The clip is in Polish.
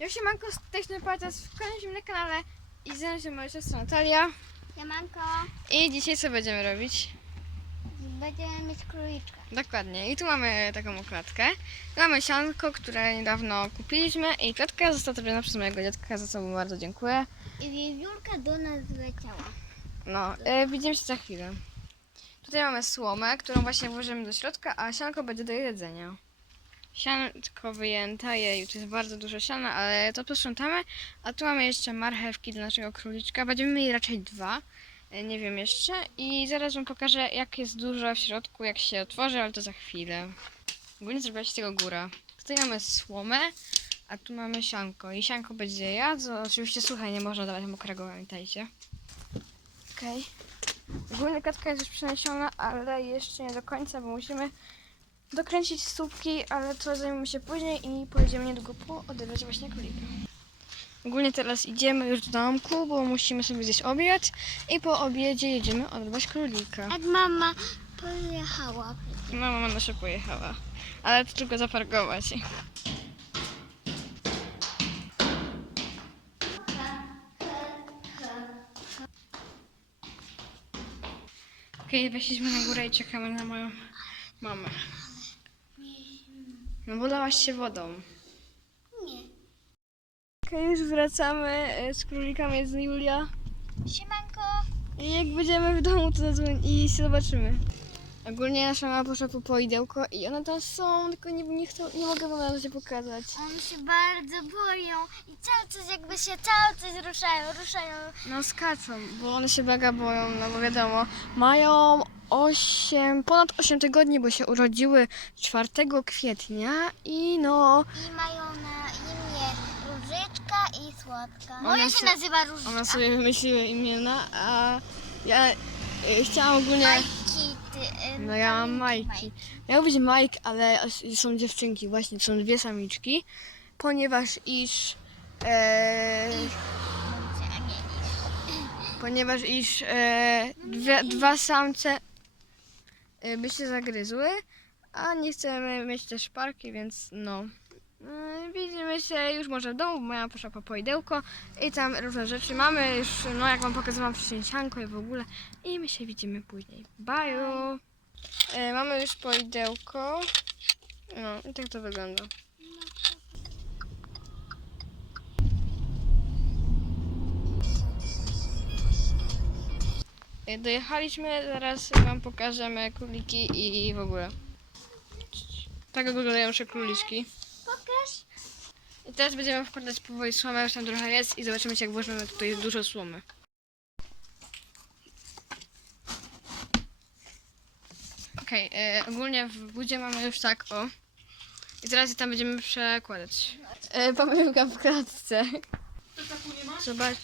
Ja się manko tej podcast w kolejnym kanale i ze mną moja siostra Natalia. Siemanko, I dzisiaj co będziemy robić? będziemy mieć króliczka. Dokładnie. I tu mamy taką klatkę. Tu mamy sianko, które niedawno kupiliśmy i klatka została zrobiona przez mojego dziadka, za co mu bardzo dziękuję. I wiewiórka do nas zleciała. No, e, widzimy się za chwilę. Tutaj mamy słomę, którą właśnie włożymy do środka, a sianko będzie do jedzenia. Sianko wyjęte, jej, tu jest bardzo dużo siana, ale to posprzątamy. A tu mamy jeszcze marchewki dla naszego króliczka. Będziemy mieli raczej dwa, e, nie wiem jeszcze. I zaraz wam pokażę, jak jest dużo w środku, jak się otworzy, ale to za chwilę. Ogólnie zrobiła się tego góra. Tutaj mamy słomę, a tu mamy sianko. I sianko będzie jadło. Oczywiście, słuchaj, nie można dawać mokrego, pamiętajcie. Okej. Ogólnie katka jest już przeniesiona, ale jeszcze nie do końca, bo musimy dokręcić stópki, ale to zajmiemy się później i pojedziemy niedługo po odebrać właśnie królika. Ogólnie teraz idziemy już do domku, bo musimy sobie zjeść obiad i po obiedzie jedziemy odebrać królika. Jak mama pojechała. Mama nasza pojechała, ale to tylko zaparkować. Okej, weszliśmy na górę i czekamy na moją mamę. No bo lałaś się wodą. Nie. Okej, już wracamy. e, Z królikami jest Julia. Siemanko. I jak będziemy w domu, to zadzwoń i się zobaczymy. Ogólnie nasza mama poszła po poidełko i one tam są, tylko nie, nie, chcą, nie mogę wam na razie pokazać. One się bardzo boją i cały czas jakby się cały czas ruszają, ruszają. No skaczą, bo one się mega boją, no bo wiadomo, mają 8, ponad 8 tygodni, bo się urodziły 4 kwietnia i no, I mają na imię Różyczka i Słodka. Ona Moja się- nazywa Różyczka. one sobie wymyśliły imiona, a ja y, chciałam ogólnie... Majki, ty, y, No ja mam Majki, Majki. Miał być Mike, ale są dziewczynki, właśnie są dwie samiczki, ponieważ iż e, ponieważ iż e, dwie, dwa samce by się zagryzły, a nie chcemy mieć też parki, więc no. E, Widzimy się już może w domu, bo moja poszła po poidełko i tam różne rzeczy mamy już, no jak wam pokazywałam wcześniej sianko i w ogóle i my się widzimy później. Bye! E, mamy już poidełko. No i tak to wygląda. Dojechaliśmy, zaraz wam pokażemy króliki i w ogóle. Tak wyglądają nasze króliczki. Pokaż. I teraz będziemy wkładać powoli słomę, już tam trochę jest i zobaczymy jak włożymy tutaj dużo słomy. Okej, e, ogólnie w budzie mamy już tak, o. I teraz je tam będziemy przekładać. E, pomyłka w klatce. Zobacz.